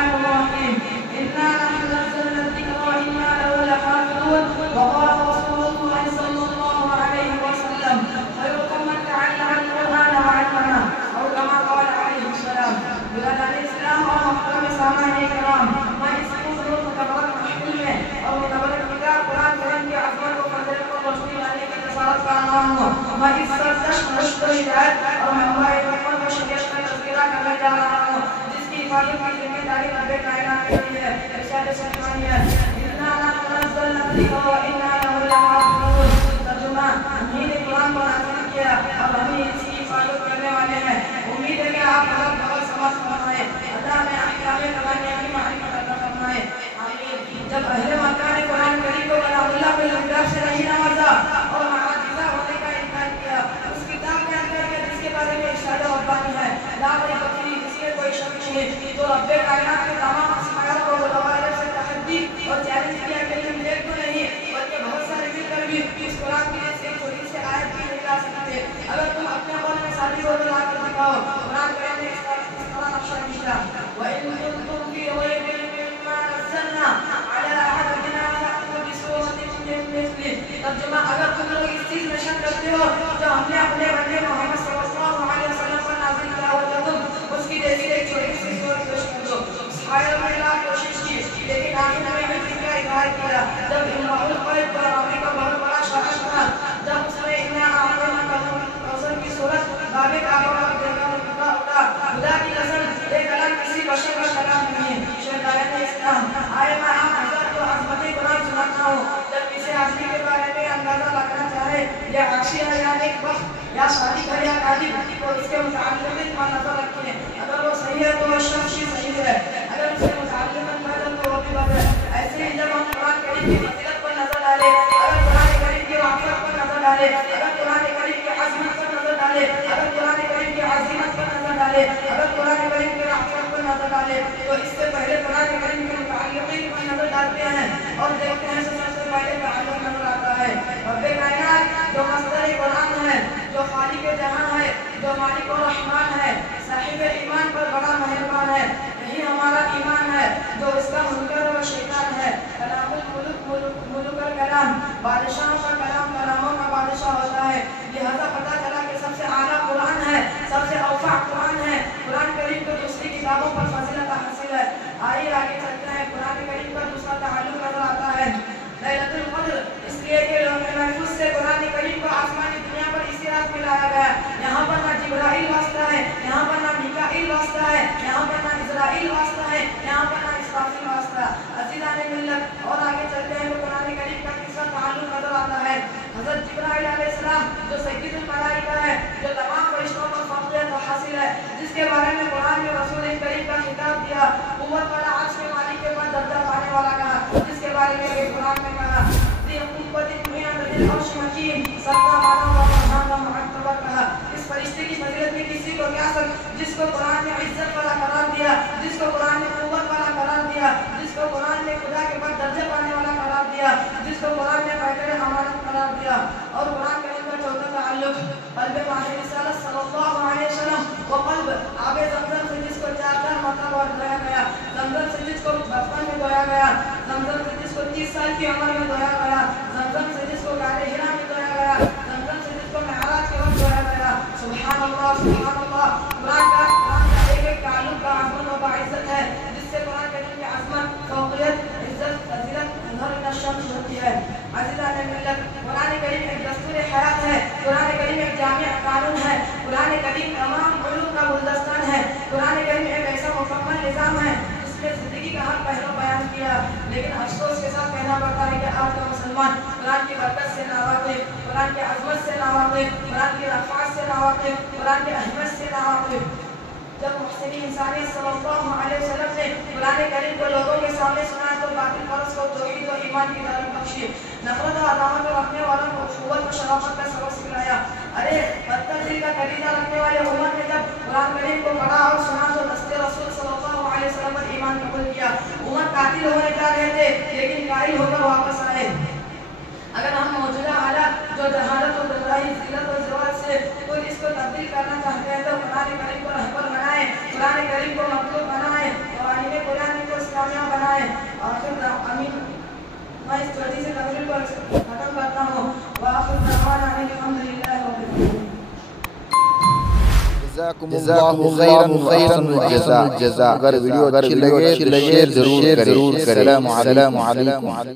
الرحمن الرحيم إنا نحن نزلنا الذكر وإنا له لحافظون وقال رسول الله صلى الله عليه وسلم خيركم من تعلم القرآن وعلمه أو كما قال عليه السلام. برادران اسلام اور محترم سامعین کرام، میں اس خوبصورت متبرک محفل میں اور متبرک کتاب قرآن کریم کی عظمت و قدر کو روشنی لانے کی جسارت کر رہا ہوں. میں اس سرزش رشد و ہدایت اور محبوب محمد و شریعت کا تذکرہ کرنے جا رہا ہوں، جس کی حفاظت کی ذمہ داری رب کائنات کے لیے ہے. ارشاد سلمانی ہے انا نحن نزلنا الذکر وانا له لحافظون. ترجمہ، ہم ہی نے قرآن کو نازل کیا اور ہم ہی اس کی حفاظت کرنے والے ہیں. امید ہے کہ آپ بہت بہت سمجھ فرمائیں. اللہ میں احکام قرآنیہ کی معرفت عطا فرمائے. آمین. جب اہل مکہ نے قرآن کریم کو کلام اللہ بالانبیاء سے نہیں نوازا اور معجزہ ہونے کا انکار کیا، اس کتاب کے اندر جس کے بارے میں ارشاد ربانی ہے لا ریب فیہ، جس کے کوئی شک نہیں ہے، تو رب کائنات کے تمام اسماء کو دوبارہ سے تحدی اور چیلنج کیا کہ تم ایک تو نہیں بلکہ بہت سارے مل کر بھی اس قرآن کی ایک چھوٹی سی آیت بھی نہیں لا سکتے. اگر تم اپنے قول میں ثابت ہو تو لا کر دکھاؤ. قرآن کریم نے اس طرح نقشہ کھینچا وَإِن كُنتُمْ فِي رَيْبٍ مِّمَّا نَزَّلْنَا عَلَىٰ عَبْدِنَا فَأْتُوا بِسُورَةٍ مِّن مِّثْلِهِ. ترجمہ، اگر تم لوگ اس چیز میں شک کرتے ہو جو ہم نے اپنے بندے محمد صلی اللہ علیہ وسلم پر نازل کیا ہو تو تم اس کی جیسی ایک چھوٹی سی سورت پیش کر دو. صحابہ نے لاکھ کوشش کی لیکن آخر میں علم کا اظہار کیا. جب انواع القلب پر ربی کا بہت بڑا شاہد تھا، جب اس نے انا اعطیناک الکوثر کی صورت باب کعبہ پر دیکھا اٹھا. خدا کی قسم یہ کلام کسی بشر کا کلام نہیں ہے. شہدائے اسلام، آئے میں آپ حضرت کو عظمت قرآن سناتا ہوں. جب کسی آدمی کے بارے میں اندازہ لگانا چاہے یا عاشق ہے یا نیک بخت یا صادق ہے یا کاذب، تو اس کے متعلق پر نظر رکھیں. اگر وہ صحیح ہے تو وہ شخص ہی صحیح ہے، اگر اس کے متعلق بدل تو وہ بھی بدل ہے. ایسے ہی جب ہم قرآن کریم کی فضیلت پر نظر ڈالیں، اگر قرآن کریم کی وفات پر نظر ڈالیں، اگر قرآن کریم کی عظمت پر نظر ڈالیں، اگر قرآن کریم کی عظمت پر نظر ڈالیں، اگر قرآن کریم کی رحمت پر نظر ڈالیں، تو اس سے پہلے قرآن کریم کے متعلقین پر نظر ڈالتے ہیں اور دیکھتے ہیں سب سے پہلے تعلق نظر آتا ہے. رب کائنات جو مصدر قرآن ہے، جو خالق جہاں ہے، جو مالک و رحمان ہے، صاحب ایمان پر بڑا مہربان ہے. یہی ہمارا ایمان ہے جو اس کا منکر و شیطان ہے. کلام الملک ملک الکلام، بادشاہوں کا کلام کلاموں کا بادشاہ ہوتا ہے. لہذا پتہ چلا کہ سب سے اعلیٰ قرآن ہے، سب سے اوفع قرآن ہے. قرآن کریم کو دوسری کتابوں پر فضیلت حاصل ہے. آئیے آگے چلتے ہیں. قرآن کریم کا دوسرا تعلق نظر آتا ہے لیلۃ القدر، اس لیے کہ لوح محفوظ سے قرآن کریم کو آسمانی دنیا پر اسی رات میں لایا گیا. یہاں پر نہ جبرائیل واسطہ ہے، یہاں پر نہ میکائیل واسطہ ہے، یہاں پر نہ اسرائیل واسطہ ہے، یہاں پر نہ اسرافیل واسطہ. عزیزان ملت، اور آگے چلتے ہیں تو قرآن کریم کا تیسرا تعلق نظر آتا ہے حضرت جبرائیل علیہ السلام، جو سید الملائکہ ہے، جو تمام فرشتوں پر فضیلت حاصل ہے، جس کے بارے میں قرآن میں رسول کریم کا خطاب دیا. قوت والا عرش کے مالک کے بعد درجہ پانے والا کہا، جس کے بارے میں یہ قرآن میں کہا ذی قوت عند العرش مکین، ستا والا و فرحان و معتبر کہا. اس فرشتے کی فضیلت میں کسی کو کیا سکتا، جس کو قرآن نے عزت والا قرار دیا، جس کو قرآن نے قوت والا قرار دیا، جس کو قرآن نے خدا کے بعد درجہ پانے والا قرار دیا، جس کو قرآن نے بہتر امانت قرار دیا. اور قرآن کریم کا چوتھا تعلق قلب ماہر رسالت صلی اللہ علیہ وسلم و قلب آب زمزم سے، جس کو 4 مرتبہ اور دھویا گیا، زمزم سے جس کو بچپن میں دھویا گیا، زمزم سے جس کو 30 سال کی عمر میں دھویا گیا، زمزم سے جس کو غار حرا میں دھویا گیا، زمزم سے جس کو معراج کے وقت دھویا گیا. سبحان اللہ سبحان اللہ. قرآن کا ایک ایک تعلق کا عظمت و باعزت ہے، جس سے قرآن کریم کی عظمت، فوقیت، عزت، فضیلت ظہر الشمس ہوتی ہے. عزیزان ملت، قرآن کریم ایک دستور حیات ہے، قرآن کریم ایک جامع قانون ہے، قرآن کریم تمام علوم کا گلدستان ہے. قرآن کریم ایک ایسا مکمل نظام ہے جس میں زندگی کا ہر پہلو بیان کیا. لیکن افسوس کے ساتھ کہنا پڑتا ہے کہ آج کا مسلمان قرآن کی برکت سے ناواقف، قرآن کی عظمت سے ناواقف، قرآن کی رفعت سے ناواقف، قرآن کی اہمیت سے ناواقف. جب محسن انسانی صلی اللہ علیہ وسلم نے قرآن کریم کو لوگوں کے سامنے سنا تو باطل پرست کو توحید و ایمان کی تعلیم بخشی، نفرت و عداوت کو رکھنے والوں کو اخوت و شرافت کا سبق سکھلایا. ارے بدتر دل کا قریدہ رکھنے والے امت نے جب قرآن کریم کو پڑھا اور سنا تو دست رسول صلی اللہ علیہ وسلم پر ایمان قبول کیا. امت قاتل ہونے جا رہے تھے لیکن قائل ہو کر واپس آئے. اگر ہم موجودہ حالات جو جہالت و گمراہی، ذلت و زوال سے کوئی اس کو تبدیل کرنا چاہتے ہیں تو قرآن کریم کو رہبر بنائیں، قرآن کریم کو مطلوب بنائیں. قرآن جزاکم اللہ خیرا الجزاء۔ اگر ویڈیو اچھی لگے تو شیئر ضرور کریں۔ السلام علیکم۔